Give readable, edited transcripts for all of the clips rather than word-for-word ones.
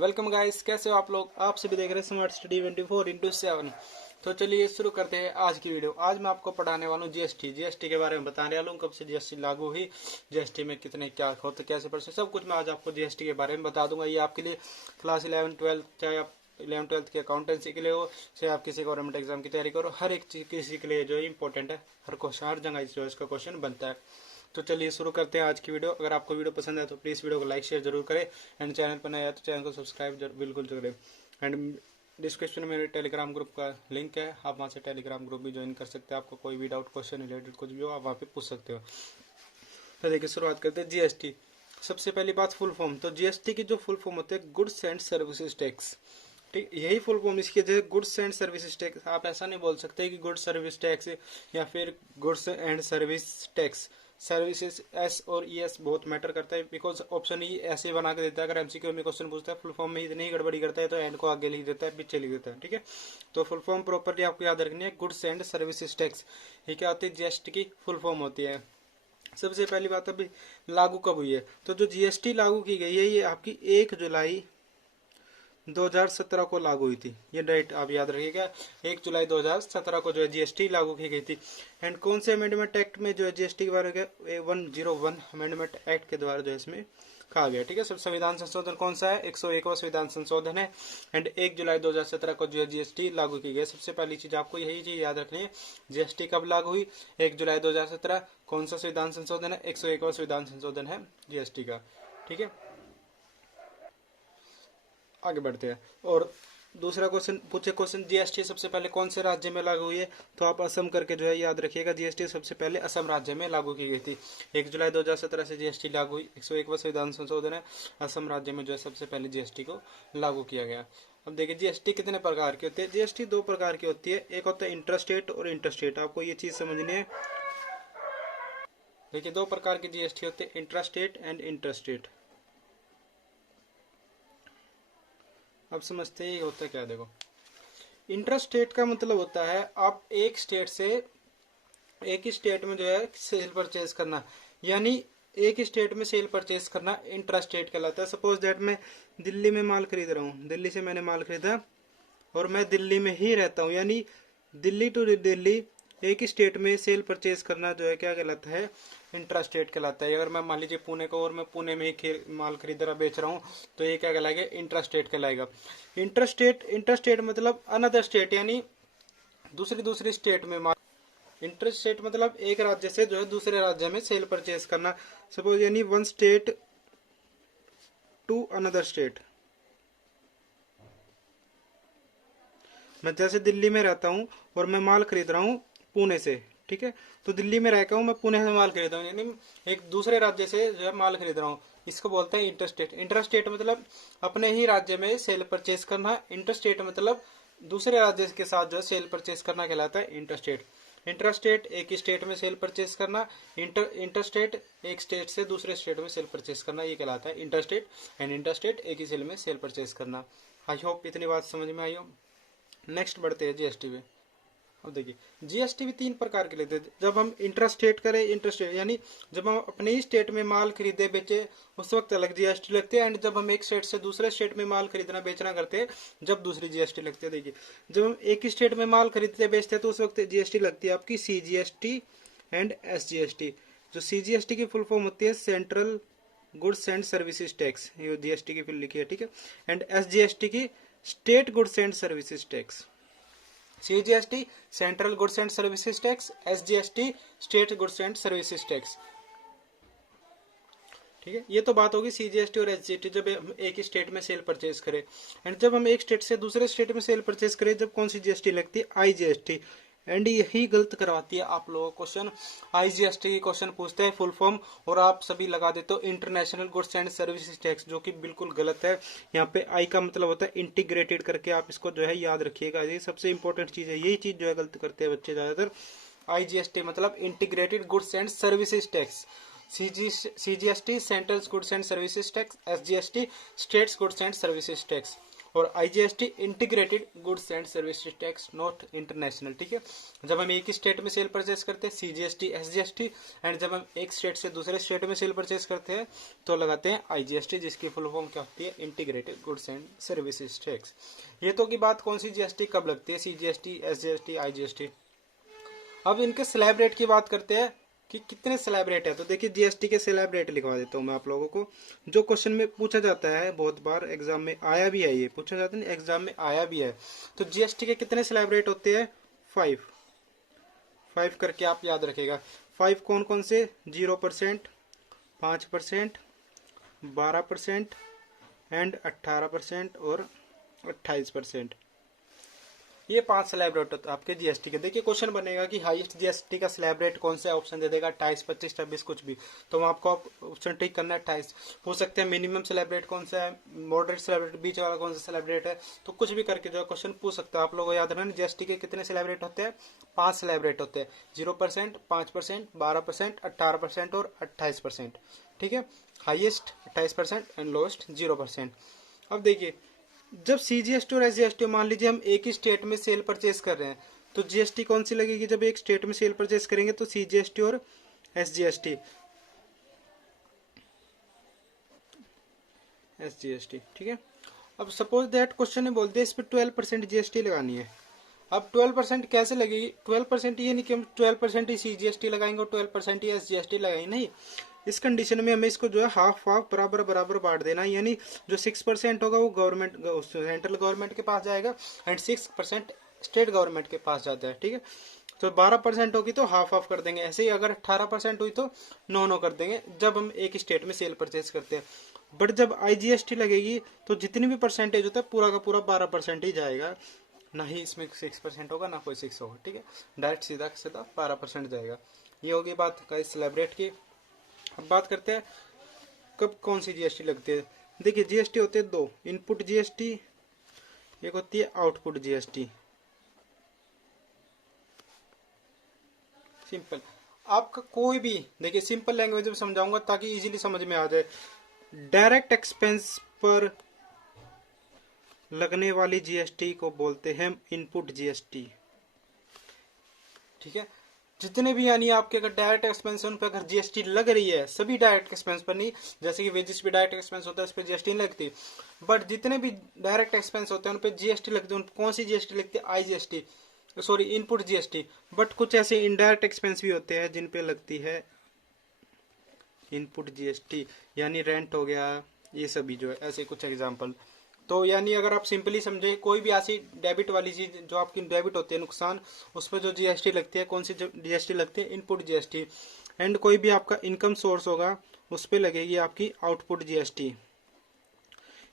Welcome guys, कैसे हो आप लोग। आप सभी देख रहे हैं स्मार्ट स्टडी 24/7। तो चलिए शुरू करते हैं आज की वीडियो। आज मैं आपको पढ़ाने वाला हूँ जीएसटी के बारे में बताने वाला हूँ। कब से जीएसटी लागू हुई, जीएसटी में कितने क्या होते, कैसे परसेंट, सब कुछ मैं आज आपको जीएसटी के बारे में बता दूंगा। ये आपके लिए क्लास 11-12, चाहे आप 11-12 की अकाउंटेंसी के लिए हो, चाहे आप किसी गवर्नमेंट एग्जाम की तैयारी करो, हर एक चीज किसी के लिए जो है इंपॉर्टेंट है। हर क्वेश्चन, हर जगह जो इसका क्वेश्चन बनता है। तो चलिए शुरू करते हैं आज की वीडियो। अगर आपको वीडियो पसंद है तो प्लीज़ वीडियो को लाइक शेयर जरूर करें, एंड चैनल पर नया है तो चैनल को सब्सक्राइब बिल्कुल करें। एंड डिस्क्रिप्शन में मेरे टेलीग्राम ग्रुप का लिंक है, आप वहाँ से टेलीग्राम ग्रुप भी ज्वाइन कर सकते हैं। आपको कोई भी डाउट, क्वेश्चन रिलेटेड कुछ भी हो, आप वहाँ पे पूछ सकते हो। तो देखिए शुरुआत करते हैं जीएसटी। सबसे पहली बात फुल फॉर्म। तो जीएसटी की जो फुल फॉर्म होते हैं गुड्स एंड सर्विसेज टैक्स, ठीक, यही फुल फॉर्म इसकी जैसे गुड्स एंड सर्विसेज टैक्स। आप ऐसा नहीं बोल सकते कि गुड्स सर्विस टैक्स या फिर goods and service tax. Services S और ई एस बहुत मैटर करता है, बिकॉज ऑप्शन ई ऐसे बना के देता है। अगर एमसीक्यू में क्वेश्चन पूछता है फुल फॉर्म में इतनी ही गड़बड़ी करता है तो एंड को आगे लिख देता है, पीछे लिख देता है, ठीक है। तो फुल फॉर्म प्रॉपरली आपको याद रखनी है, गुड्स एंड सर्विसेज टैक्स। ये क्या होती है, जीएसटी की फुल फॉर्म होती है। सबसे पहली बात, अभी लागू कब हुई है। तो जो जीएसटी लागू की गई है ये आपकी 1 जुलाई 2017 को लागू हुई थी। ये डेट आप याद रखिएगा, 1 जुलाई 2017 को जो है जीएसटी लागू की गई थी। एंड कौन से अमेंडमेंट एक्ट में जो है जीएसटी के बारे में 101 अमेंडमेंट एक्ट के द्वारा जो है इसमें कहा गया, ठीक है। सब संविधान संशोधन कौन सा है, 101वां संविधान संशोधन है। एंड 1 जुलाई 2017 को जो है जीएसटी लागू की गई। सबसे पहली चीज आपको यही चीज याद रखनी है, जीएसटी कब लागू हुई, 1 जुलाई 2017। कौन सा संविधान संशोधन है, 101वां संविधान संशोधन है जीएसटी का, ठीक है। आगे बढ़ते हैं। और दूसरा क्वेश्चन पूछे, क्वेश्चन जीएसटी सबसे पहले कौन से राज्य में लागू हुई है। तो आप असम करके जो है याद रखिएगा, जीएसटी सबसे पहले असम राज्य में लागू की गई थी। 1 जुलाई 2017 से जीएसटी लागू हुई, 101वां संविधान संशोधन है, असम राज्य में जो है सबसे पहले जीएसटी को लागू किया गया। अब देखिए जीएसटी कितने प्रकार की होती है। जीएसटी 2 प्रकार की होती है, एक होता है इंट्रास्टेट और इंटरस्टेट। आपको ये चीज समझनी है। देखिए 2 प्रकार की जीएसटी होते हैं, इंट्रास्टेट एंड इंटरस्टेट। अब समझते हैं ये होता क्या है। देखो, इंट्रास्टेट का मतलब होता है आप एक स्टेट से एक ही स्टेट में जो है सेल परचेज करना, यानी एक ही स्टेट में सेल परचेज करना इंट्रास्टेट कहलाता है। सपोज दैट मैं दिल्ली में माल खरीद रहा हूँ, दिल्ली से मैंने माल खरीदा और मैं दिल्ली में ही रहता हूँ, यानी दिल्ली टू दिल्ली एक ही स्टेट में सेल परचेज करना जो है क्या कहलाता है, इंट्रास्टेट कहलाता है। अगर मैं मान लीजिए पुणे को और मैं पुणे में ही माल खरीद रहा बेच रहा हूँ तो ये क्या कहलाएगा, इंट्रास्टेट कहलाएगा। इंट्रास्टेट मतलब अनदर स्टेट, यानी दूसरी स्टेट में माल। इंट्रास्टेट मतलब एक राज्य से जो है दूसरे राज्य में सेल परचेज करना। सपोज यानी one state to another state. मैं जैसे दिल्ली में रहता हूँ और मैं माल खरीद रहा हूँ पुणे से, ठीक है। तो दिल्ली में रहकर हूँ मैं पुणे से माल खरीद रहा हूँ, यानी एक दूसरे राज्य से जो है माल खरीद रहा हूँ, इसको बोलते हैं इंटरस्टेट। इंटरस्टेट मतलब अपने ही राज्य में सेल परचेज करना, इंटरस्टेट मतलब दूसरे राज्य के साथ जो है सेल परचेज करना कहलाता है इंटरस्टेट। इंटरस्टेट एक ही स्टेट में सेल परचेज करना, इंटरस्टेट एक स्टेट से दूसरे स्टेट में सेल परचेज करना, ये कहलाता है इंटरस्टेट। एंड इंटरस्टेट एक ही सेल में सेल परचेज करना। आई होप इतनी बात समझ में आई हो। नेक्स्ट बढ़ते हैं जीएसटी में। अब देखिए जीएसटी भी 3 प्रकार के लेते हैं। जब हम इंट्रास्टेट करें, इंट्रास्टेट यानी जब हम अपने ही स्टेट में माल खरीदे बेचे उस वक्त अलग जीएसटी लगती है। एंड जब हम एक स्टेट से दूसरे स्टेट में माल खरीदना बेचना करते हैं जब दूसरी जीएसटी लगती है। देखिए जब हम एक ही स्टेट में माल खरीदते बेचते हैं तो उस वक्त जीएसटी लगती है आपकी सीजीएसटी एंड एसजीएसटी। जो सीजीएसटी की फुल फॉर्म होती है central goods and services tax, ये जीएसटी की फुल लिखी है, ठीक है। एंड एसजीएसटी की state goods and services tax. CGST central goods and services tax, SGST state goods and services tax, ठीक है। ये तो बात होगी सीजीएसटी और एसजीएसटी जब हम एक ही स्टेट में सेल परचेज करें। एंड जब हम एक स्टेट से दूसरे स्टेट में सेल परचेज करें जब कौन सी जीएसटी लगती है, आईजीएसटी। एंड यही गलत करवाती है आप लोगों को क्वेश्चन। आईजीएसटी क्वेश्चन पूछते हैं फुल फॉर्म और आप सभी लगा देते हो international goods and services tax, जो कि बिल्कुल गलत है। यहाँ पे आई का मतलब होता है इंटीग्रेटेड करके, आप इसको जो है याद रखिएगा, ये सबसे इंपॉर्टेंट चीज है। यही चीज जो है गलत करते हैं बच्चे ज्यादातर। आईजीएसटी मतलब integrated goods and services tax, CGST central goods and services tax, SGST states goods and services tax. और IGST integrated goods and services tax not international, ठीक है। जब हम एक ही स्टेट में सेल परचेस करते हैं CGST SGST, एंड जब हम एक स्टेट से दूसरे स्टेट में सेल परचेस करते हैं तो लगाते हैं IGST, जिसकी फुल फॉर्म क्या होती है, integrated goods and services tax. ये तो की बात कौन सी GST कब लगती है, CGST SGST IGST। अब इनके स्लैब रेट की बात करते हैं कि कितने स्लैब रेट है। तो देखिए GST के स्लैब रेट लिखवा देता हूँ मैं आप लोगों को, जो क्वेश्चन में पूछा जाता है, बहुत बार एग्जाम में आया भी है, ये पूछा जाता है एग्जाम में आया भी है। तो GST के कितने स्लैब रेट होते हैं, 5 करके आप याद रखेगा। 5 कौन कौन से, 0%, 5%, 12% एंड 18% और 28%। ये 5 स्लैब रेट आपके GST के। देखिए क्वेश्चन बनेगा कि हाईएस्ट GST का स्लैब रेट कौन सा ऑप्शन दे देगा, 28, 25, 26 कुछ भी, तो वहाँ आपको ऑप्शन टिक करना है 28। पूछ सकते हैं मिनिमम स्लैब रेट कौन सा है, मॉडरेट स्लैब रेट, बीच वाला कौन सा स्लैब रेट है, तो कुछ भी करके जो क्वेश्चन पूछ सकते हैं। आप लोगों को याद रखना GST के कितने स्लैब रेट होते हैं, 5 स्लैब रेट होते हैं, 0%, 5%, 12%, 18% और 28%, ठीक है। Highest 28% and lowest 0%। अब देखिए जब CGST और SGST, मान लीजिए हम एक ही स्टेट में सेल परचेस कर रहे हैं, तो GST कौन सी लगेगी, जब एक स्टेट में सेल परचेस करेंगे तो CGST और SGST, ठीक है। अब सपोज दैट क्वेश्चन ने बोल दिया इस पर 12% GST लगानी है। अब 12% कैसे लगेगी, 12% ये नहीं कि हम 12% ही CGST लगाएंगे और 12% ही SGST लगाएंगे, नहीं। इस कंडीशन में हमें इसको जो है हाफ बराबर बराबर बांट देना, यानी जो 6% होगा वो गवर्नमेंट, सेंट्रल गवर्नमेंट के पास जाएगा एंड 6% स्टेट गवर्नमेंट के पास जाता है, ठीक है। तो 12% होगी तो हाफ कर देंगे, ऐसे ही अगर 18% हुई तो नो कर देंगे, जब हम एक स्टेट में सेल परचेज करते हैं। बट जब IGST लगेगी तो जितनी भी परसेंटेज होता है पूरा का पूरा 12% ही जाएगा, ना ही इसमें 6% होगा ना कोई 6 होगा, ठीक है। डायरेक्ट सीधा 12% जाएगा। ये होगी बात का स्लैब रेट की। अब बात करते हैं कब कौन सी GST लगती है। देखिए GST होते हैं 2, इनपुट GST, एक होती है आउटपुट GST। सिंपल, आपका कोई भी, देखिए सिंपल लैंग्वेज में समझाऊंगा ताकि इजीली समझ में आ जाए। डायरेक्ट एक्सपेंस पर लगने वाली GST को बोलते हैं इनपुट GST, ठीक है। जितने भी यानी आपके अगर डायरेक्ट एक्सपेंस उन पर अगर GST लग रही है, सभी डायरेक्ट एक्सपेंस पर नहीं, जैसे कि वेजिस पे डायरेक्ट एक्सपेंस होता है उस पर GST नहीं लगती, बट जितने भी डायरेक्ट एक्सपेंस होते हैं उन पर GST लगती है। कौन सी GST लगती है, IGST, sorry input GST। But कुछ ऐसे इनडायरेक्ट एक्सपेंस भी होते हैं जिन पे लगती है इनपुट GST, यानी रेंट हो गया, ये सभी जो है, ऐसे कुछ एग्जाम्पल। तो यानी अगर आप सिंपली समझे, कोई भी ऐसी डेबिट वाली चीज जो आपकी डेबिट होती है नुकसान, उस पर जो GST लगती है, कौन सी GST लगती है, इनपुट GST। एंड कोई भी आपका इनकम सोर्स होगा उस पर लगेगी आपकी आउटपुट GST।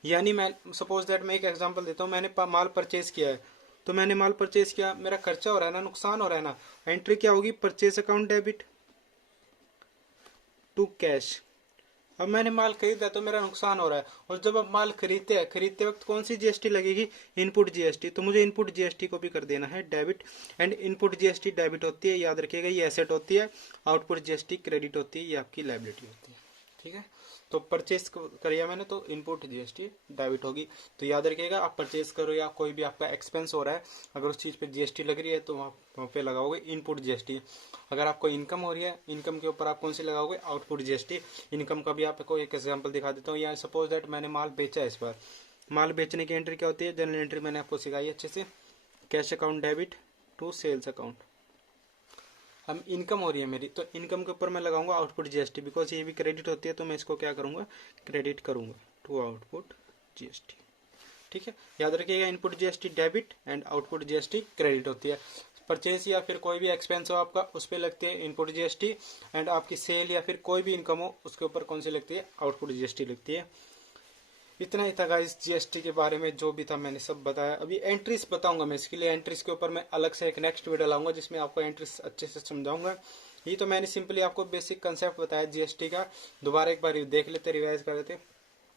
यानी मैं सपोज दैट मैं एक एग्जांपल देता हूँ, मैंने माल परचेज किया है, तो मैंने माल परचेज किया, मेरा खर्चा हो रहा है ना, नुकसान हो रहा है ना, एंट्री क्या होगी, purchase account debit to cash. अब मैंने माल खरीदा तो मेरा नुकसान हो रहा है, और जब अब माल खरीदते वक्त कौन सी GST लगेगी, इनपुट GST। तो मुझे इनपुट GST को भी कर देना है debit, and input GST debit होती है, याद रखिएगा ये एसेट होती है, आउटपुट GST क्रेडिट होती है, ये आपकी लायबिलिटी होती है, ठीक है। तो परचेज करिए मैंने तो इनपुट GST डेबिट होगी। तो याद रखिएगा आप परचेज करो या कोई भी आपका एक्सपेंस हो रहा है, अगर उस चीज़ पे GST लग रही है तो वहाँ पे लगाओगे इनपुट GST। अगर आपको इनकम हो रही है, इनकम के ऊपर आप कौन सी लगाओगे, आउटपुट GST। इनकम का भी आपको एक एग्जाम्पल दिखा देता हूँ। यहाँ सपोज दैट मैंने माल बेचा है, इस बार माल बेचने की एंट्री क्या होती है, जनरल एंट्री मैंने आपको सिखाई अच्छे से, cash account debit to sales account. हम इनकम हो रही है मेरी, तो इनकम के ऊपर मैं लगाऊंगा आउटपुट GST, बिकॉज ये भी क्रेडिट होती है, तो मैं इसको क्या करूंगा, क्रेडिट करूंगा टू आउटपुट GST, ठीक है। याद रखिएगा input GST debit and output GST credit होती है। परचेज या फिर कोई भी एक्सपेंस हो आपका, उस पर लगती है इनपुट GST, एंड आपकी सेल या फिर कोई भी इनकम हो उसके ऊपर कौन सी लगती है, आउटपुट GST लगती है। इतना ही था गाइस GST के बारे में, जो भी था मैंने सब बताया। अभी एंट्रीज बताऊंगा मैं, इसके लिए एंट्रीज के ऊपर मैं अलग से एक नेक्स्ट वीडियो लाऊंगा जिसमें आपको एंट्रीज अच्छे से समझाऊंगा। ये तो मैंने सिंपली आपको बेसिक कंसेप्ट बताया GST का, दोबारा एक बार देख लेते, रिवाइज कर लेते।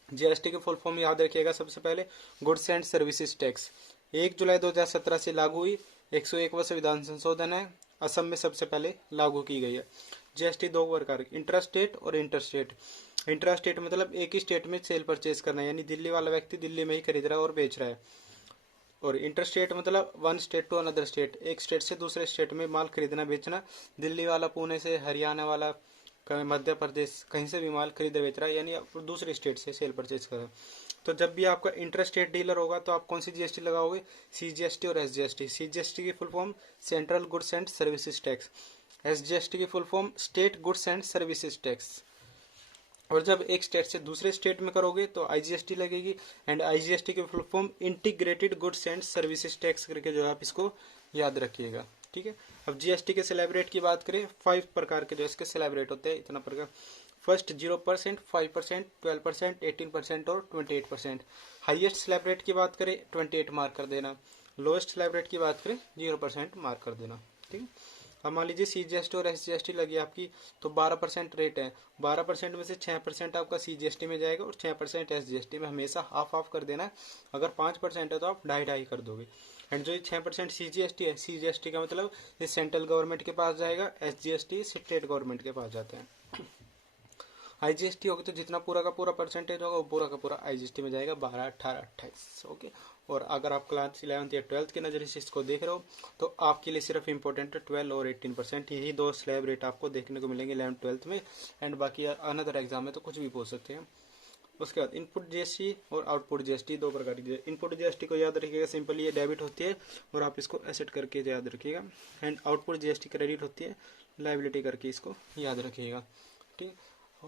GST की फुल फॉर्म याद रखिएगा, सबसे पहले गुड्स एंड सर्विसेज टैक्स 1 जुलाई 2017 से लागू हुई, 101वां संविधान संशोधन है, असम में सबसे पहले लागू की गई है। GST 2 प्रकार, इंट्रा स्टेट और इंटर स्टेट। इंट्रा स्टेट मतलब एक ही स्टेट में सेल परचेज करना है, यानी दिल्ली वाला व्यक्ति दिल्ली में ही खरीद रहा है और बेच रहा है। और इंटर स्टेट मतलब one state to another state, एक स्टेट से दूसरे स्टेट में माल खरीदना बेचना। दिल्ली वाला पुणे से, हरियाणा वाला मध्य प्रदेश, कहीं से भी माल खरीद बेच रहा है, यानी आप दूसरे स्टेट से सेल परचेज कर रहे हैं। तो जब भी आपका इंटर स्टेट डीलर होगा तो आप कौन सी जीएसटी लगाओगे? सीजीएसटी और एसजीएसटी। सीजीएसटी की full form central goods and services tax, SGST की full form state goods and services tax. और जब एक स्टेट से दूसरे स्टेट में करोगे तो आईजीएसटी लगेगी, एंड आईजीएसटी की full form integrated goods and services tax करके जो है आप इसको याद रखिएगा, ठीक है। अब जीएसटी के स्लैब रेट की बात करें, 5 प्रकार के जो इसके स्लैब रेट होते हैं, इतना प्रकार। फर्स्ट 0%, 5%, 12%, 18% और 28%। हाईएस्ट स्लैब रेट की बात करें 28 मार्क कर देना, लोएस्ट स्लैब रेट की बात करें 0% मार्क कर देना, ठीक है। अब मान लीजिए सीजीएसटी और एसजीएसटी लगी आपकी, तो 12% रेट है, 12% में से 6% आपका सीजीएसटी में जाएगा और 6% एसजीएसटी में, हमेशा हाफ हाफ कर देना है। अगर 5% है तो आप ढाई ढाई कर दोगे। एंड जो 6% सीजीएसटी है, सीजीएसटी का मतलब ये सेंट्रल गवर्नमेंट के पास जाएगा, एसजीएसटी स्टेट गवर्नमेंट के पास जाता है। आईजीएसटी होगी तो जितना पूरा का पूरा परसेंटेज होगा वो पूरा का पूरा आईजीएसटी में जाएगा, 12, 18, 28, ओके। और अगर आप क्लास 11th या 12th के नज़रिए से इसको देख रहे हो तो आपके लिए सिर्फ इंपॉर्टेंट है 12 और 18%, यही दो स्लैब रेट आपको देखने को मिलेंगे 11th 12th में। एंड बाकी अनदर एग्जाम में तो कुछ भी पूछ सकते हैं। उसके बाद इनपुट जीएसटी और आउटपुट जीएसटी, दो प्रकार की। इनपुट जीएसटी को याद रखिएगा, सिंपली ये डेबिट होती है और आप इसको एसेट करके याद रखिएगा। एंड आउटपुट जीएसटी क्रेडिट होती है, लायबिलिटी करके इसको याद रखिएगा, ठीक।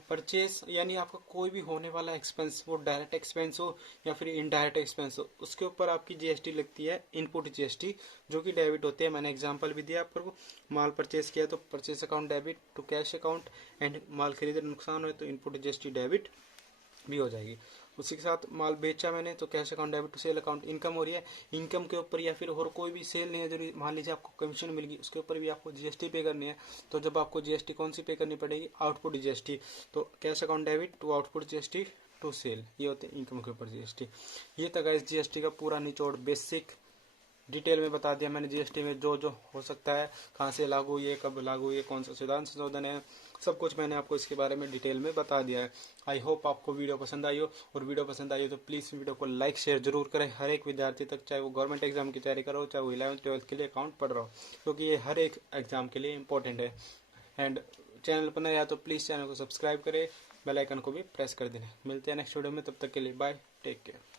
परचेस यानी आपका कोई भी होने वाला एक्सपेंस, वो डायरेक्ट एक्सपेंस हो या फिर इनडायरेक्ट एक्सपेंस हो, उसके ऊपर आपकी जीएसटी लगती है, इनपुट जीएसटी, जो कि डेबिट होते हैं। मैंने एग्जांपल भी दिया आपको, माल परचेस किया तो purchase account debit to cash account, and माल खरीदे नुकसान हो तो इनपुट जीएसटी डेबिट भी हो जाएगी। उसी के साथ माल बेचा मैंने तो cash account debit to sale account. Income हो रही है, इनकम के ऊपर या फिर और कोई भी सेल नहीं है जरूरी, मान लीजिए आपको कमीशन मिल गई, उसके ऊपर भी आपको जीएसटी पे करनी है। तो जब आपको जीएसटी कौन सी पे करनी पड़ेगी? Output GST. तो cash account debit to output GST to sale, ये होते हैं इनकम के ऊपर जीएसटी। ये था गाइस जीएसटी का पूरा निचोड़, बेसिक डिटेल में बता दिया मैंने। जीएसटी में जो जो हो सकता है, कहाँ से लागू, ये कब लागू, ये कौन सा संशोधन है, सब कुछ मैंने आपको इसके बारे में डिटेल में बता दिया है। आई होप आपको वीडियो पसंद आई हो, और वीडियो पसंद आई हो तो प्लीज़ वीडियो को लाइक शेयर जरूर करें हर एक विद्यार्थी तक, चाहे वो गवर्नमेंट एग्जाम की तैयारी करो, चाहे वो 11th 12th के लिए अकाउंट पढ़ रहा हो, क्योंकि ये हर एक एग्जाम के लिए इंपॉर्टेंट है। एंड चैनल पर नया तो प्लीज़ चैनल को सब्सक्राइब करें, बेल आइकन को भी प्रेस कर देना। मिलते हैं नेक्स्ट वीडियो में, तब तक के लिए बाय, टेक केयर।